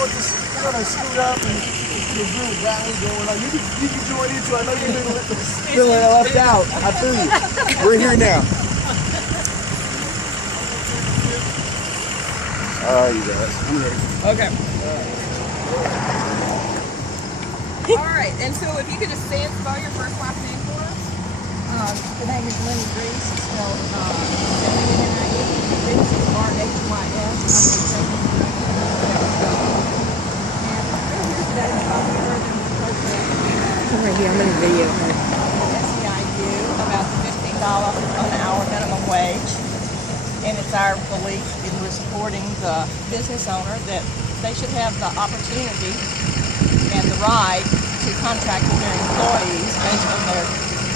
want to kind of scoot up and the group that we going on. You can join in too. I know you've been feeling left out. I feel you. We're here now. All right, you guys. I'm ready. Okay. All right, and so if you could just say and spell your first last name for us. The name is Lennie Rhys. It's spelled Lennie. Rhys is R-H-Y-S. I'm right here. I'm in a video. SEIU about the $15 an hour minimum wage, and it's our belief in we're supporting the business owner that they should have the opportunity and the right to contract with their employees based on their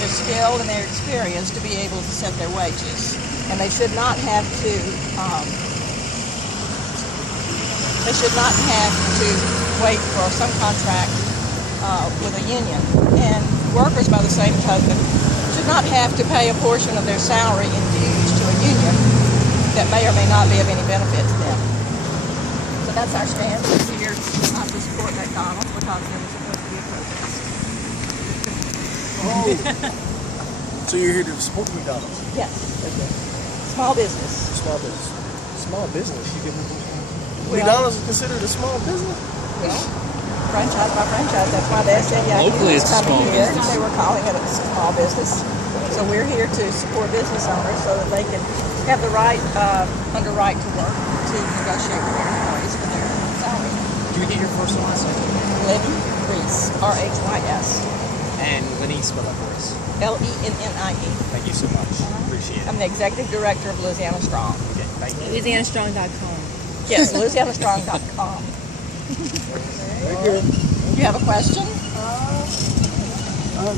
skill and their experience to be able to set their wages, and they should not have to. They should not have to wait for some contract with a union. And workers, by the same token, should not have to pay a portion of their salary in dues to a union that may or may not be of any benefit to them. So that's our stance. We're here to support McDonald's because there was supposed to be a protest. Oh. So you're here to support McDonald's? Yes. Okay. Small business. Small business. Small business. You give me. McDonald's is considered a small business? Well, franchise by franchise. That's why the SEIU Locally, is it's a coming small here. business. They were calling it a small business. So we're here to support business owners so that they can have the right, under right to work, to negotiate with their employees for their salary. Can we get your first and last name? Lennie Rhys, R-H-Y-S. And Lennie, spell that for us. L-E-N-N-I-E. Thank you so much. Appreciate it. I'm the executive director of Louisiana Strong. Okay, thank you. LouisianaStrong.com. Yes, LouisianaStrong.com. Very good. You have a question? No.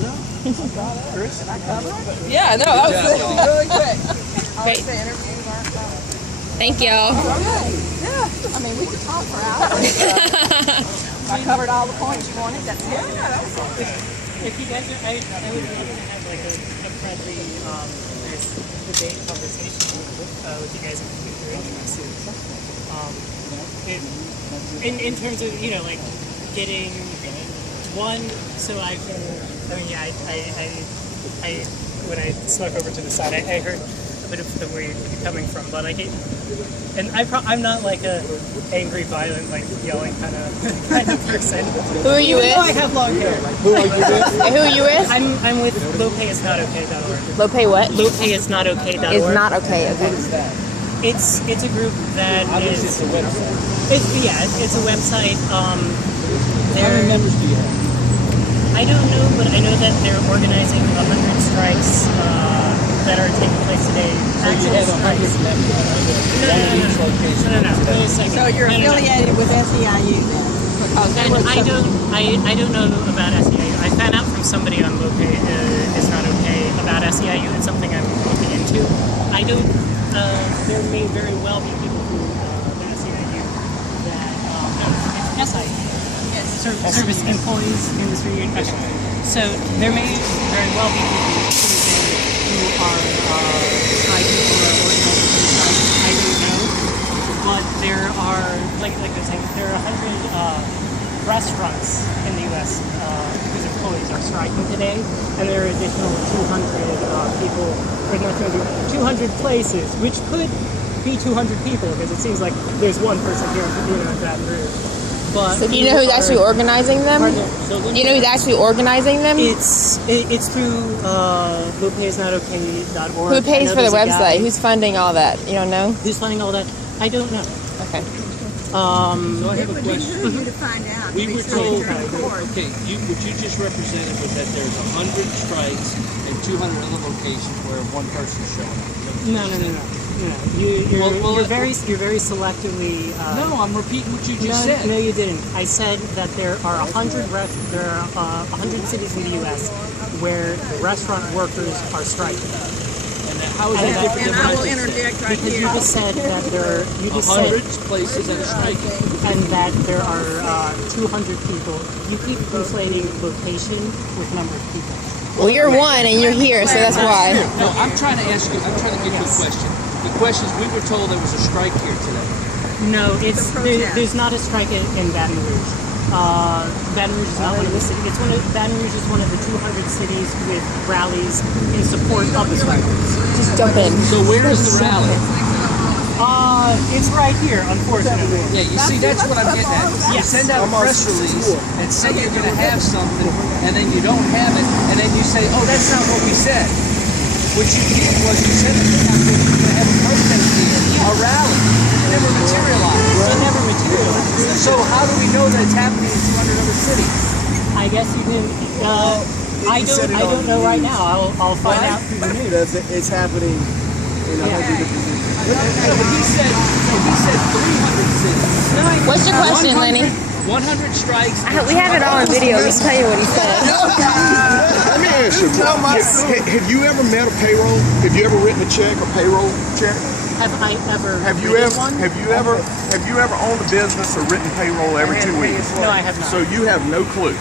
Chris? Can I cover it? Yeah, no, that was Really quick. Great. The interviews aren't done. Thank y'all. Yeah, I mean, we could talk for hours. I covered all the points you wanted. That's it. Yeah, that was all. If you guys are, I would love to have like a friendly debate conversation with you guys if you're interested. In terms of, you know, like getting one, so I can, I mean, yeah, I when I snuck over to the side, I heard a bit of where you're coming from, but like, and I'm not like a angry, violent, like yelling kind of person. Who are you with? I have long hair. Who are you with? And who are you with? I'm with lowpayisnotok.org. Lopay what? Lowpayisnotok.org. Is not okay. What is that? It's a group that is. It's a website. It's a website. How many members do you have? I don't know, but I know that they're organizing 100 strikes that are taking place today. So you have 100 members? No. So you're affiliated with SEIU then? Because they were I don't know about SEIU. I found out from somebody on Lopay is not okay about SEIU. It's something I'm looking into. I don't. There may very well be people who the SEIU that it's SIU. Service Employees Industry Union. Okay. So there may very well be people who are striking or organizing for strikes. I don't know, but there are like I was saying, there are 100 restaurants in the U.S. Whose employees are striking today, and there are additional 200 people, or not 200 places, which could be 200 people because it seems like there's one person here, in Baton Rouge. But So do you know who's actually organizing them? Do you know who's actually organizing them? It's through lowpayisnotok.org. Who pays for the website? Who's funding all that? You don't know? Who's funding all that? I don't know. Okay. So I have a question. you to find out. We were told, okay, what you just represented was that there's 100 strikes and 200 other locations where one person's showing up. No. You're very selectively. No, I'm repeating what you just said. No, you didn't. I said that there are 100 cities in the U.S. where the restaurant workers are striking. And how is that different than I what will I just said? interject right Because here. you just said that there are 100 places that are striking. and that there are 200 people. You keep conflating location with number of people. Well, you're one and you're here, so that's why. No, I'm trying to ask you, I'm trying to get to a question. The question is, we were told there was a strike here today. No, there's not a strike in Baton Rouge. Baton Rouge is not one of the cities. Baton Rouge is one of the 200 cities with rallies in support of the strikers. Just jump in. So where is the rally? It's right here, unfortunately. Yeah, you see, that's what I'm getting at. You Yes. send out a press release and say you're going to have something, and then you don't have it, and then you say, oh, that's not what we said. What you did was you said that you're going to have a protest meeting, a rally. It never materialized. It never materialized. So how do we know that it's happening in 200 other cities? I guess you can. I don't know right now. I'll find out through the news. It's happening in 100 different cities. If he said 300 cities. What's your question, 100 Lennie? 100 strikes. We have it all on video. Just tell you what he said. Let me ask you, have you ever met a payroll? Have you ever written a check, a payroll check? Have I ever? Have you ever owned a business or written payroll every 2 weeks? No, I have not. So you have no clue.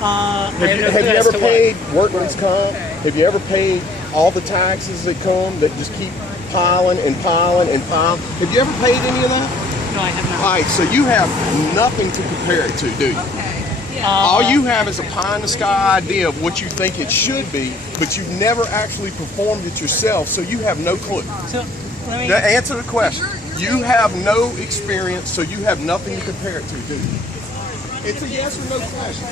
Have you Ever paid workman's comp? Have you ever paid all the taxes that come that just keep piling and piling and piling? Have you ever paid any of that? No, I have not. All right, so you have nothing to compare it to, do you? All you have is a pie-in-the-sky idea of what you think it should be, but you've never actually performed it yourself, so you have no clue. So let me. To answer the question, you have no experience, so you have nothing to compare it to, do you? It's a yes or no question.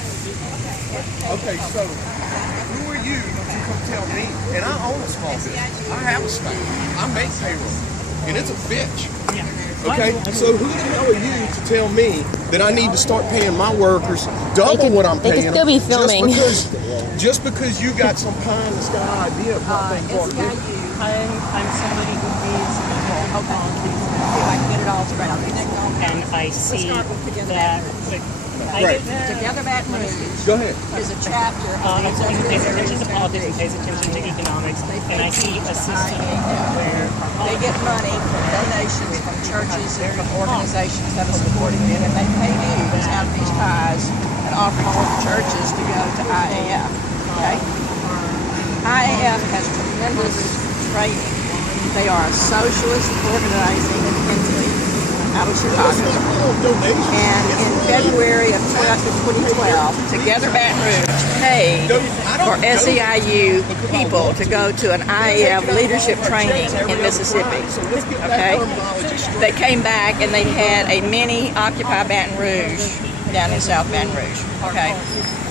Okay, so who are you to come tell me? And I own a small business. I have a staff. I make payroll, and it's a bitch. Yeah. Okay, so who the hell are you to tell me that I need to start paying my workers double what I'm paying They could still be filming. Just because you got some pie-in-the-sky idea of how things work. I'm somebody who reads people. I can get it all straight. I'll connect all that. And I see start with Together that. Right. Together Baton Rouge Go ahead. is a chapter I'm of someone who pays attention to the politics and pays attention to economics, and I see a system where They get money from donations from churches and from organizations that are supporting them, and they pay dues out of these tithes and offerings to the churches to go to IAF. Okay? IAF has tremendous training. They are a socialist organizing entity out of Chicago. And in February of 2012, Together Baton Rouge paid for SEIU people to go to an IAF leadership training in Mississippi. Okay? They came back and they had a mini Occupy Baton Rouge down in South Baton Rouge. Okay?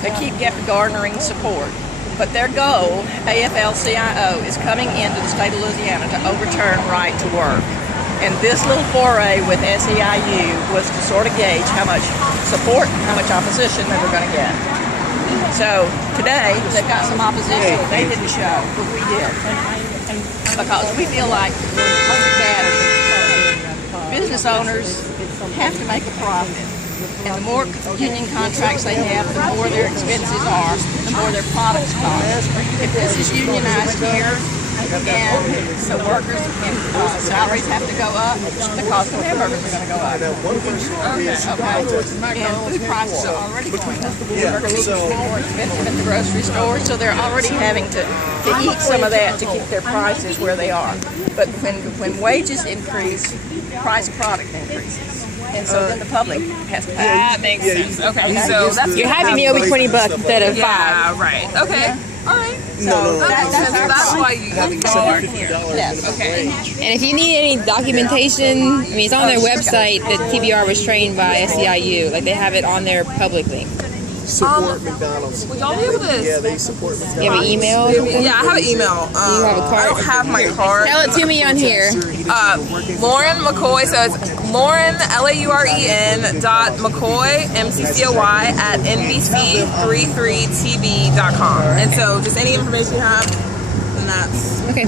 They keep garnering support. But their goal, AFL-CIO, is coming into the state of Louisiana to overturn right to work. And this little foray with SEIU was to sort of gauge how much support, how much opposition they were going to get. So today, they've got some opposition. They didn't show, but we did. Because we feel like that business owners have to make a profit. And the more union contracts they have, the more their expenses are, the more their products cost. If this is unionized here, and the workers and salaries have to go up, the cost of hamburgers are going to go up. Okay. And food prices are already going up. Hamburgers are more expensive at the grocery store, so they're already having to eat some of that to keep their prices where they are. But when wages increase, the price of product increases. And so then the public has to pay. That makes sense. Okay, so that's Your Happy Meal will be $20 instead of $5. yeah, right. Okay, all right. So That's why you are here. Yes. Okay. And if you need any documentation, I mean, it's on their website that TBR was trained by SEIU. Like, they have it on there publicly. Support McDonald's. Would y'all be able to? Yeah, they support McDonald's. You have an email? Yeah, I have an email. You have a card? I don't have my card. Tell it to me on here. Lauren McCoy, so it's Lauren, LAUREN .McCoy, MCCOY at NBC33TV.com. And so just any information you have, and that's Okay.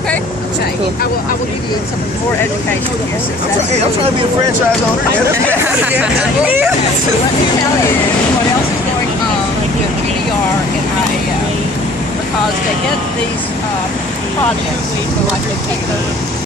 okay. Okay, I will give you some more education here. Hey, I'm trying to be a franchise owner. Let me tell you what else is going on with PDR and IAF. Because they get these projects, like they take the